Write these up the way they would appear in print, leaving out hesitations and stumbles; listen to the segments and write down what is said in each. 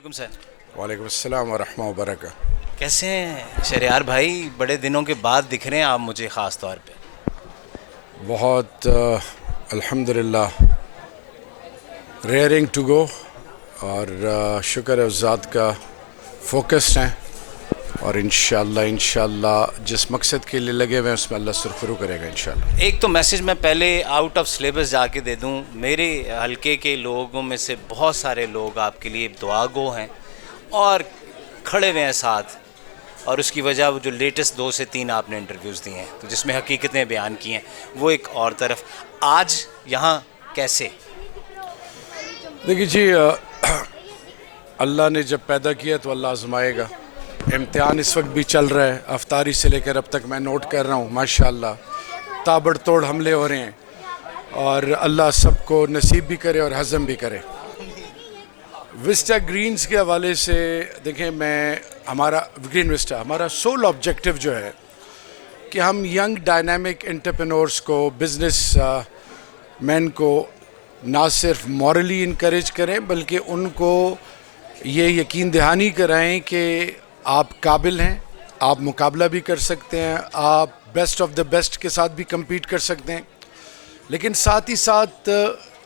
वालेकुम सर। वालेकुम अस्सलाम वरहमतुल्लाहि वबरकातुहू। कैसे हैं शहरयार भाई, बड़े दिनों के बाद दिख रहे हैं आप मुझे ख़ास तौर पे। बहुत अल्हम्दुलिल्लाह रेयरिंग टू गो और शुक्र है उस ज़ात का फोकस्ड हैं और इंशाअल्लाह जिस मकसद के लिए लगे हुए हैं उसमें अल्लाह सुरखरू करेगा इंशाअल्लाह। एक तो मैसेज मैं पहले आउट ऑफ सिलेबस जाके दे दूं, मेरे हलके के लोगों में से बहुत सारे लोग आपके लिए दुआ गो हैं और खड़े हुए हैं साथ, और उसकी वजह वो जो लेटेस्ट 2 से 3 आपने इंटरव्यूज़ दिए हैं तो जिसमें हकीकतें बयान की हैं, वो एक और तरफ। आज यहाँ कैसे? देखिए जी, अल्लाह ने जब पैदा किया तो अल्लाह आजमाएगा। इम्तिहान इस वक्त भी चल रहा है, अफ्तारी से लेकर अब तक मैं नोट कर रहा हूँ माशाअल्लाह ताबड़तोड़ हमले हो रहे हैं और अल्लाह सबको नसीब भी करे और हज़म भी करे। विस्टा ग्रीन्स के हवाले से देखें, हमारा ग्रीन विस्टा हमारा सोल ऑब्जेक्टिव जो है कि हम यंग डायनामिक एंटरप्रेन्योर्स को, बिजनेस मैन को ना सिर्फ मॉरली इनकरेज करें बल्कि उनको ये यकीन दहानी कराएं कि आप काबिल हैं, आप मुकाबला भी कर सकते हैं, आप बेस्ट ऑफ द बेस्ट के साथ भी compete कर सकते हैं। लेकिन साथ ही साथ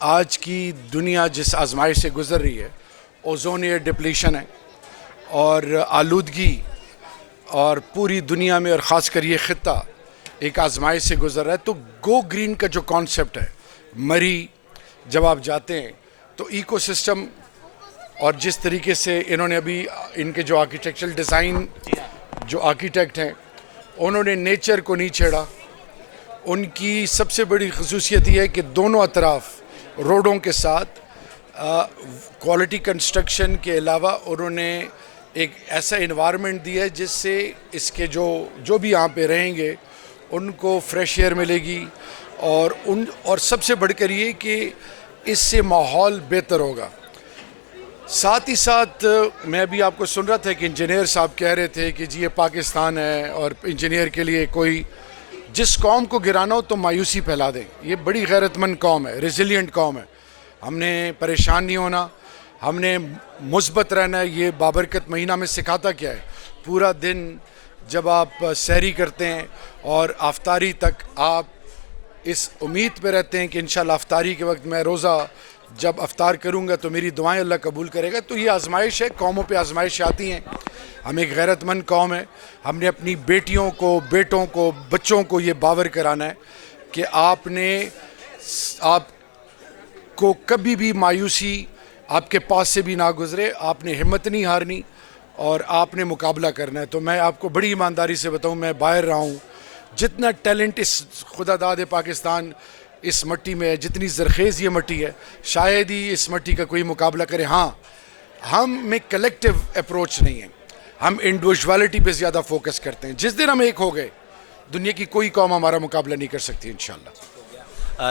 आज की दुनिया जिस आजमाइश से गुज़र रही है, ओजोन एयर डिप्लीशन है और आलूदगी, और पूरी दुनिया में और ख़ास कर ये ख़ित्ता एक आजमाइश से गुज़र रहा है। तो गो ग्रीन का जो कॉन्सेप्ट है, मरी जब आप जाते हैं तो इकोसिस्टम, और जिस तरीके से इन्होंने अभी इनके जो आर्किटेक्चरल डिज़ाइन जो आर्किटेक्ट हैं उन्होंने नेचर को नहीं छेड़ा। उनकी सबसे बड़ी खसूसियत ये है कि दोनों अतराफ रोडों के साथ क्वालिटी कंस्ट्रक्शन के अलावा उन्होंने एक ऐसा इन्वायरमेंट दिया है जिससे इसके जो भी यहाँ पे रहेंगे उनको फ्रेश एयर मिलेगी और सबसे बढ़कर ये कि इससे माहौल बेहतर होगा। साथ ही साथ मैं अभी आपको सुन रहा था कि इंजीनियर साहब कह रहे थे कि जी ये पाकिस्तान है और इंजीनियर के लिए कोई जिस कौम को गिराना हो तो मायूसी फैला दें। ये बड़ी गैरतमंद कौम है, रेजिलिएंट कौम है। हमने परेशान नहीं होना, हमने मुस्बत रहना है। ये बाबरकत महीना में सिखाता क्या है, पूरा दिन जब आप सहरी करते हैं और अफ्तारी तक आप इस उम्मीद पे रहते हैं कि इंशाल्लाह अफ्तारी के वक्त मैं रोज़ा जब अफ्तार करूंगा तो मेरी दुआएं अल्लाह कबूल करेगा। तो ये आजमाइश है, कौमों पे आजमाइश आती हैं। हम एक गैरतमंद कौम है, हमने अपनी बेटियों को, बेटों को, बच्चों को ये बावर कराना है कि आपको कभी भी मायूसी आपके पास से भी ना गुजरे, आपने हिम्मत नहीं हारनी और आपने मुकाबला करना है। तो मैं आपको बड़ी ईमानदारी से बताऊं, मैं बाहर रहा हूँ, जितना टैलेंट इस खुदादाद पाकिस्तान इस मट्टी में है, जितनी ज़रखेज़ ये मट्टी है, शायद ही इस मट्टी का कोई मुकाबला करे। हाँ, हम में कलेक्टिव अप्रोच नहीं है, हम इंडिविजुअलिटी पे ज़्यादा फोकस करते हैं। जिस दिन हम एक हो गए, दुनिया की कोई कौम हमारा मुकाबला नहीं कर सकती इंशाल्लाह।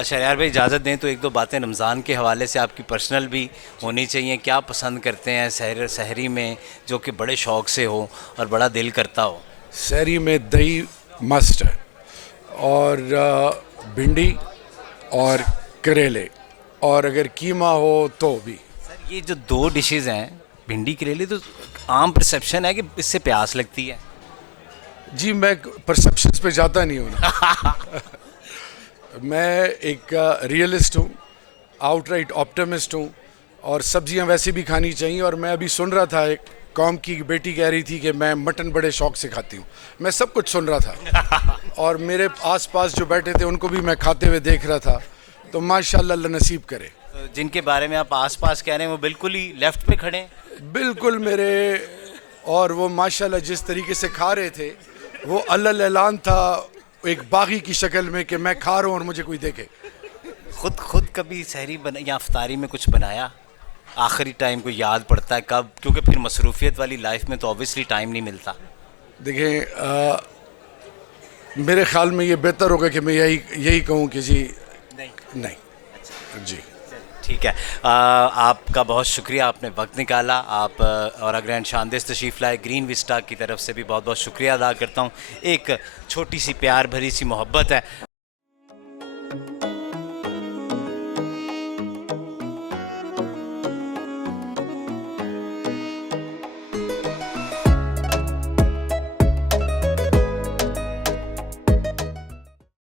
शहरयार भाई इजाज़त दें तो एक दो बातें रमज़ान के हवाले से आपकी पर्सनल भी होनी चाहिए। क्या पसंद करते हैं सहरी में जो कि बड़े शौक़ से हो और बड़ा दिल करता हो? सहरी में दही मस्ट है और भिंडी और करेले, और अगर कीमा हो तो भी। सर ये जो 2 डिशेज़ हैं, भिंडी करेले, तो आम परसेप्शन है कि इससे प्यास लगती है। जी मैं परसेप्शंस पे जाता नहीं हूँ ना। मैं एक रियलिस्ट हूँ, आउटराइट ऑप्टिमिस्ट हूँ, और सब्जियाँ वैसे भी खानी चाहिए। और मैं अभी सुन रहा था, एक कौम की बेटी कह रही थी कि मैं मटन बड़े शौक़ से खाती हूँ। मैं सब कुछ सुन रहा था और मेरे आसपास जो बैठे थे उनको भी मैं खाते हुए देख रहा था। तो माशाल्लाह अल्लाह नसीब करे। तो जिनके बारे में आप आसपास कह रहे हैं वो बिल्कुल ही लेफ़्ट पे खड़े हैं। बिल्कुल मेरे, और वो माशाल्लाह जिस तरीके से खा रहे थे वो अल्ल ऐलान था एक बागी की शक्ल में कि मैं खा रहा हूँ और मुझे कोई देखे। खुद कभी सहरी या अफ्तारी में कुछ बनाया? आखिरी टाइम को याद पड़ता है कब? क्योंकि फिर मसरूफियत वाली लाइफ में तो ऑब्वियसली टाइम नहीं मिलता। देखें, मेरे ख्याल में ये बेहतर होगा कि मैं यही कहूँ कि जी नहीं जी। ठीक है, आपका बहुत शुक्रिया, आपने वक्त निकाला। आप और ग्रैंड शानदेस तशरीफ़ लाए। ग्रीन विस्टा की तरफ से भी बहुत बहुत शुक्रिया अदा करता हूँ। एक छोटी सी प्यार भरी सी मोहब्बत है।